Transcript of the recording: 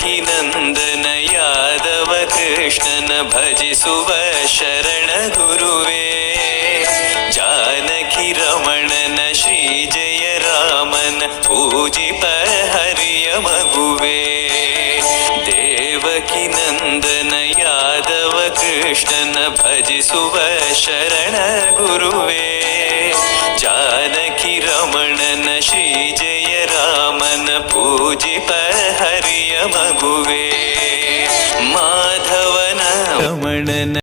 ಕಿನಂದನ ಯಾದವ ಕೃಷ್ಣನ ಭಜಿಸುವ ಶರಣ ಗುರುವೇ ಜಾನಕಿ ರಮಣನ ಶ್ರೀ ಜಯ ರಾಮನ ಪೂಜಿಪ ಹರಿಯ ಮಗುವೇ ದೇವಕಿ ನಂದನ ಯಾದವ ಕೃಷ್ಣನ ಭಜಿಸುವ ಶರಣ ಗುರುವೇ ಜಾನಕಿ ರಮಣನ ಶ್ರೀ ಜಯ ರಾಮನ ಪೂಜಿಪ ಮಗುವೇ ಮಾಧವನ ರಮಣನ